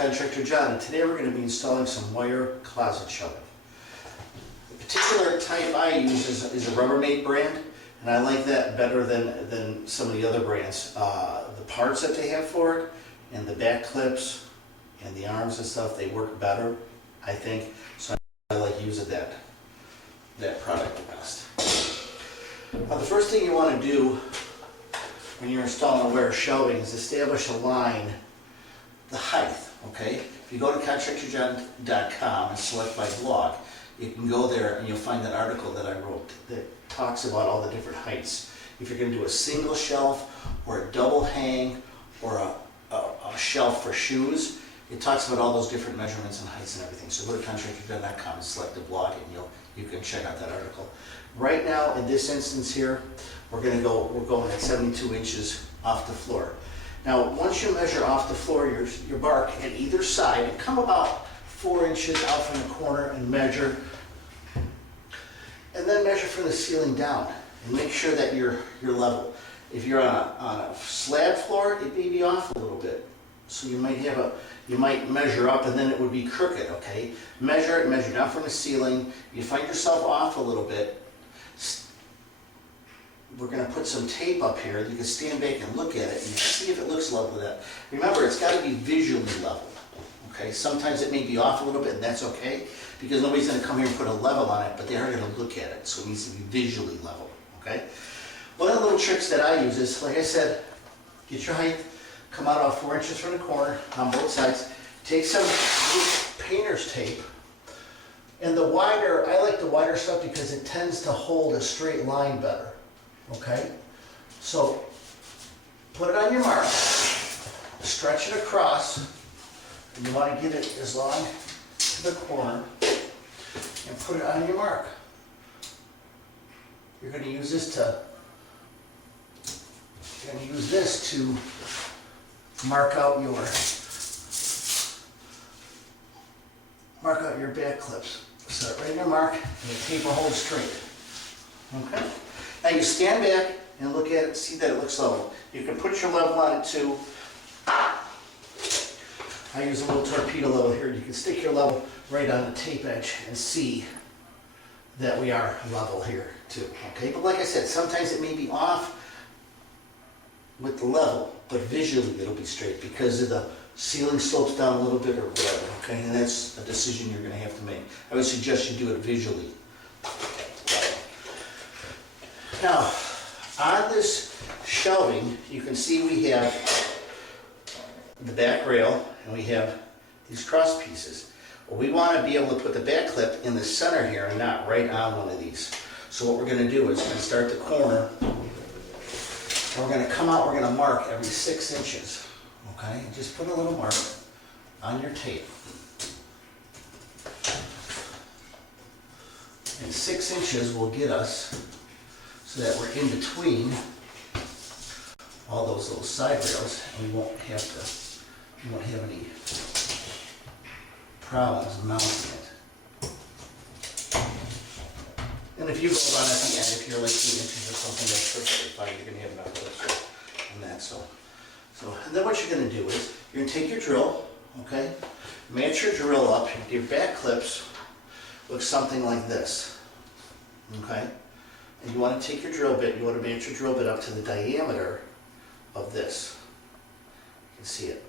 Contractor John, and today we're going to be installing some wire closet shelving. The particular type I use is a Rubbermaid brand, and I like that better than some of the other brands. The parts that they have for it, and the back clips, and the arms and stuff, they work better, I think. So I like using that product the best. Now the first thing you want to do when you're installing wire shelving is establish a line, the height, okay? If you go to contractorjohn.com and select by blog, you can go there and you'll find that article that I wrote that talks about all the different heights. If you're going to do a single shelf or a double hang or a shelf for shoes, it talks about all those different measurements and heights and everything. So go to contractorjohn.com and select the blog and you can check out that article. Right now, in this instance here, we're going at 72 inches off the floor. Now, once you measure off the floor your bark at either side, and come about 4 inches out from the corner and measure, and then measure from the ceiling down, and make sure that you're level. If you're on a slab floor, it may be off a little bit. So you might measure up and then it would be crooked, okay? Measure down from the ceiling. You find yourself off a little bit. We're going to put some tape up here. You can stand back and look at it and see if it looks level to that. Remember, it's got to be visually level, okay? Sometimes it may be off a little bit and that's okay, because nobody's going to come here and put a level on it, but they are going to look at it, so it needs to be visually level, okay? One of the little tricks that I use is, like I said, get your height, come out off 4 inches from the corner on both sides. Take some painter's tape, and I like the wider stuff because it tends to hold a straight line better, okay? So put it on your mark, stretch it across, and you want to get it as long to the corner, and put it on your mark. You're going to use this to mark out your back clips. Set it right in your mark, and the tape will hold straight. Okay? Now you stand back and look at it, see that it looks level. You can put your level on it too. I use a little torpedo level here. You can stick your level right on the tape edge and see that we are level here too. Okay? But like I said, sometimes it may be off with the level, but visually it'll be straight because of the ceiling slopes down a little bit or whatever, okay? And that's a decision you're going to have to make. I would suggest you do it visually. Now, on this shelving, you can see we have the back rail and we have these cross pieces. Well, we want to be able to put the back clip in the center here and not right on one of these. So what we're going to do is we're going to start the corner. We're going to come out, we're going to mark every 6 inches, okay? Just put a little mark on your tape. And 6 inches will get us so that we're in between all those little side rails, and we won't have any problems mounting it. And if you go around at the end, if you're like 2 inches or something, that's perfectly fine. You're going to have enough lift and that. So, and then what you're going to do is you're going to take your drill, okay? Match your drill up. Your back clips look something like this, okay? And you want to take your drill bit. You want to match your drill bit up to the diameter of this. You can see it.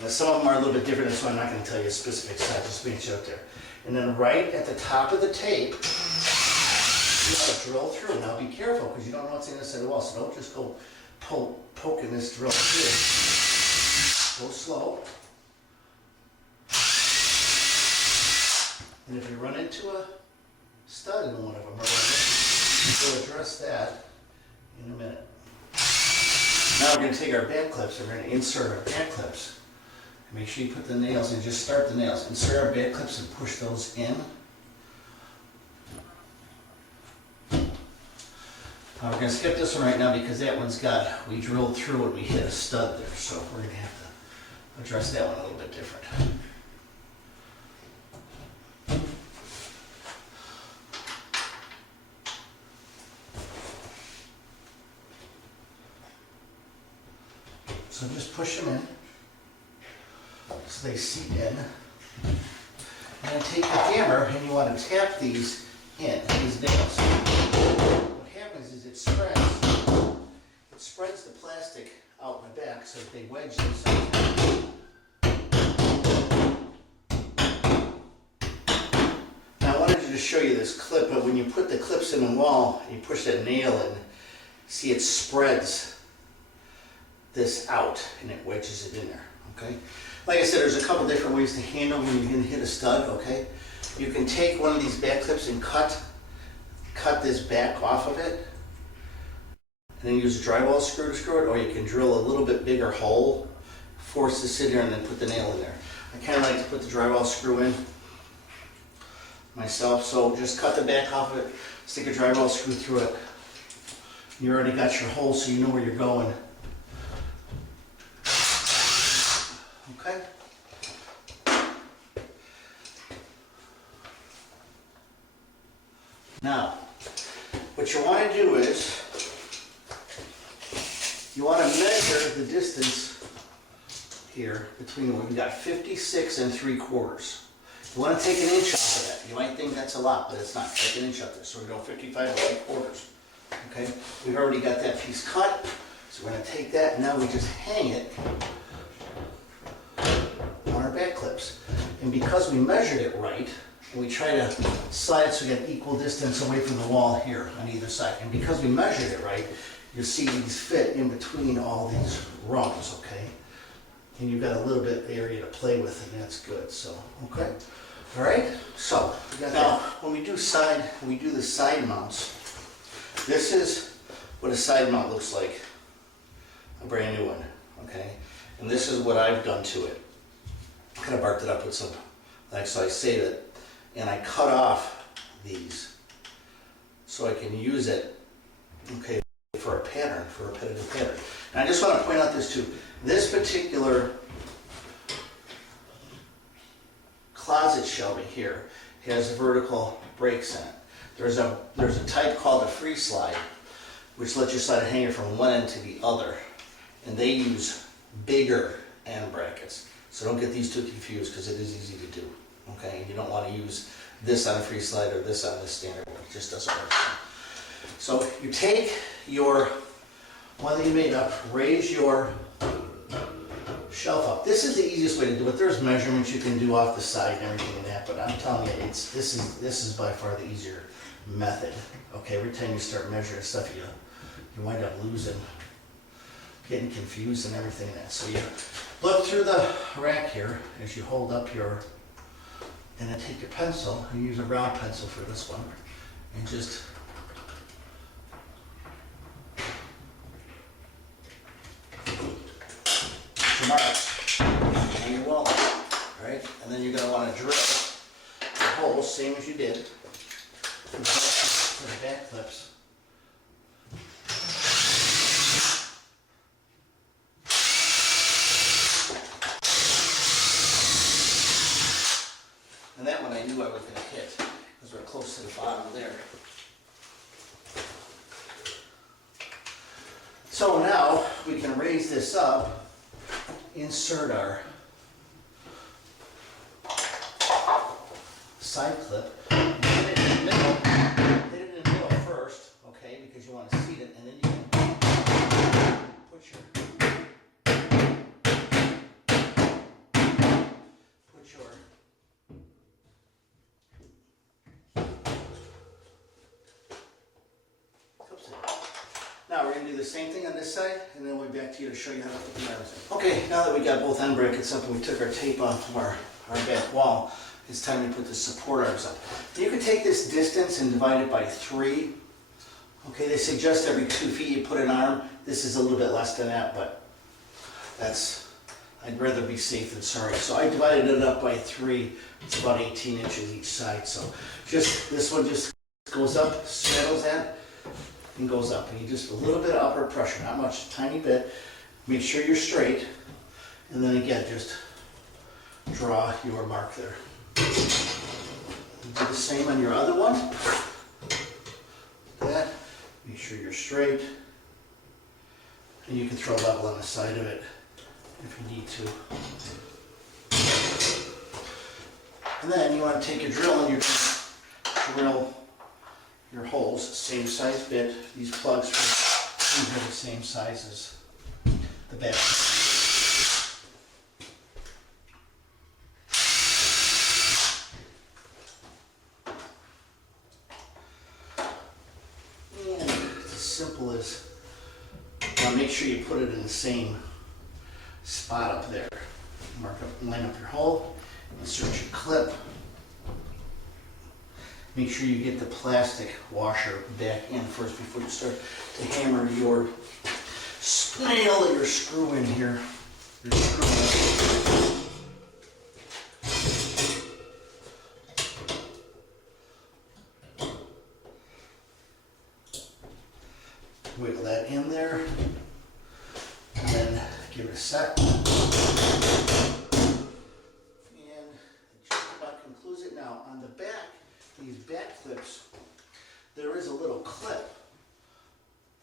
Now some of them are a little bit different, so I'm not going to tell you a specific size, just match it up there. And then right at the top of the tape, you want to drill through. Now be careful, because you don't know what's in the side of the wall, so don't just go poking this drill through. Go slow. And if you run into a stud in one of them, we'll address that in a minute. Now we're going to take our back clips, and we're going to insert our back clips. Make sure you put the nails in, just start the nails. Insert our back clips and push those in. We're going to skip this one right now because that one's we drilled through and we hit a stud there, so we're going to have to address that one a little bit different. So just push them in so they seat in. And then take your hammer and you want to tap these in, these nails. What happens is it spreads the plastic out in the back so that they wedge themselves. Now I wanted to show you this clip, but when you put the clips in the wall and you push that nail in, see it spreads this out and it wedges it in there, okay? Like I said, there's a couple different ways to handle when you're going to hit a stud, okay? You can take one of these back clips and cut this back off of it, and then use a drywall screw to screw it, or you can drill a little bit bigger hole, force this in there, and then put the nail in there. I kind of like to put the drywall screw in myself, so just cut the back off of it, stick a drywall screw through it. You already got your hole so you know where you're going. Okay? Now, what you want to do is, you want to measure the distance here between, we've got 56 3/4. You want to take an inch off of that. You might think that's a lot, but it's not. Take an inch off there. So we're going 55 3/4. Okay? We've already got that piece cut. So we're going to take that, and now we just hang it on our back clips. And because we measured it right, we try to slide it so we get equal distance away from the wall here on either side. And because we measured it right, you'll see these fit in between all these rungs, okay? And you've got a little bit of area to play with, and that's good, so, okay? All right, so, now, when we do the side mounts, this is what a side mount looks like, a brand new one, okay? And this is what I've done to it. Kind of barked it up with some, like, so I saved it, and I cut off these so I can use it, okay, for a pattern, for a repetitive pattern. And I just want to point out this too. This particular closet shelving here has vertical breaks in it. There's a type called a free slide, which lets you slide a hanger from one end to the other, and they use bigger end brackets. So don't get these two confused, because it is easy to do. Okay, you don't want to use this on a free slide or this on the standard one. It just doesn't work. So you take your one that you made up, raise your shelf up. This is the easiest way to do it. There's measurements you can do off the side and everything in that, but I'm telling you, this is by far the easier method. Okay, every time you start measuring stuff, you wind up getting confused and everything in that. So you look through the rack here as you hold up and then take your pencil, and use a round pencil for this one, and just marks on your wall, right? And then you're going to want to drill the hole, same as you did for the back clips. And that one I knew I was going to hit, because we're close to the bottom there. So now we can raise this up, insert our side clip, and hit it in the middle. Hit it in the middle first, okay, because you want to seat it, and then you can put your clips in. Now we're going to do the same thing on this side, and then we'll be back to you to show you how to put the arms in. Okay, now that we got both end brackets up and we took our tape off of our back wall, it's time to put the support arms up. You can take this distance and divide it by 3. Okay, they suggest every 2 feet you put an arm. This is a little bit less than that, but I'd rather be safe than sorry. So I divided it up by 3. It's about 18 inches each side. So this one just goes up, straddles that, and goes up. And you just a little bit of upward pressure, not much, a tiny bit. Make sure you're straight. And then again, just draw your mark there. Do the same on your other one. That. Make sure you're straight. And you can throw level on the side of it. if you need to. And then you want to take your drill and you drill your holes, same size bit. These plugs are the same size as the back. And it's as simple as, make sure you put it in the same spot up there. Line up your hole, insert your clip. Make sure you get the plastic washer back in first before you start to hammer your nail or your screw in here. Your screw in. Wiggle that in there, and then give it a set. And just about concludes it. Now on the back, these back clips, there is a little clip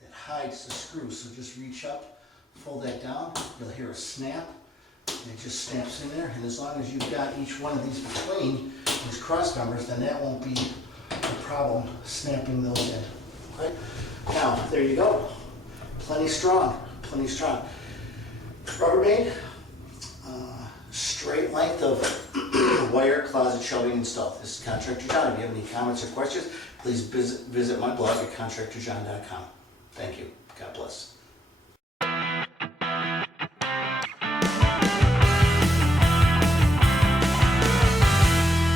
that hides the screw. So just reach up, fold that down, you'll hear a snap, and it just snaps in there. And as long as you've got each one of these between these cross members, then that won't be a problem snapping those in. Okay? Now, there you go. Plenty strong, plenty strong. Rubbermaid, straight length of wire closet shelving installed. This is Contractor John. If you have any comments or questions, please visit my blog at contractorjohn.com. Thank you. God bless.